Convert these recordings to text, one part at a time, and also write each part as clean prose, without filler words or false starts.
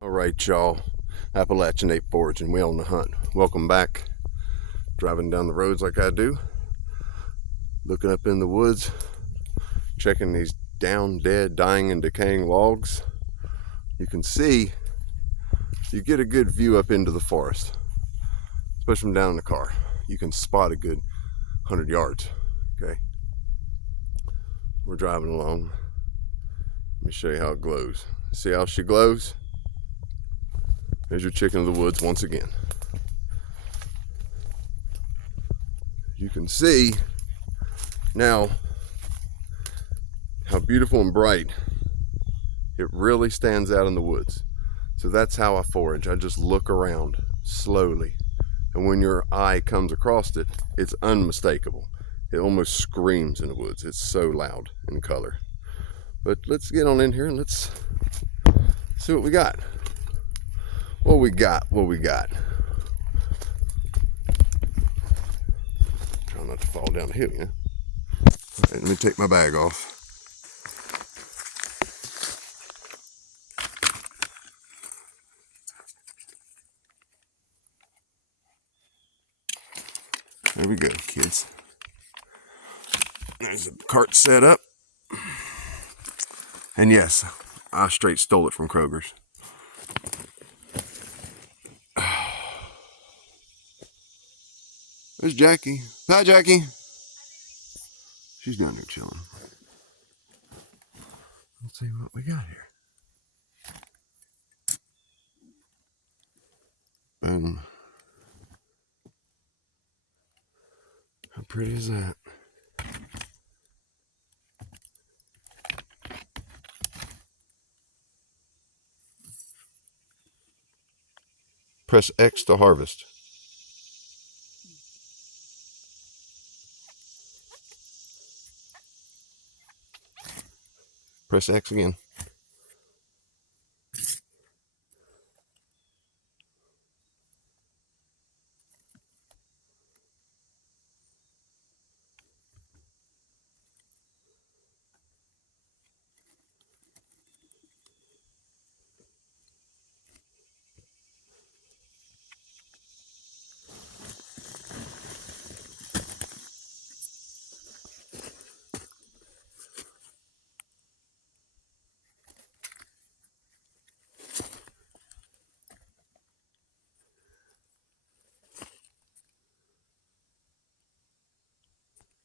All right, y'all. Appalachian Ape Foraging. We on the hunt. Welcome back. Driving down the roads like I do. Looking up in the woods. Checking these down, dead, dying, and decaying logs. You can see, you get a good view up into the forest. Especially from down in the car. You can spot a good 100 yards. Okay. We're driving along. Let me show you how it glows. See how she glows? There's your chicken of the woods once again. You can see now how beautiful and bright it really stands out in the woods. So that's how I forage. I just look around slowly. And when your eye comes across it, it's unmistakable. It almost screams in the woods. It's so loud in color. But let's get on in here and let's see what we got. What we got. Try not to fall down the hill, yeah? All right, let me take my bag off. There we go, kids. There's a cart set up. And yes, I straight stole it from Kroger's. There's Jackie. Hi, Jackie. She's down there chilling. Let's see what we got here. Boom. How pretty is that? Press X to harvest. Press X again.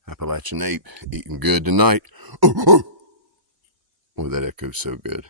Appalachian Ape eating good tonight. Oh, that echoes so good.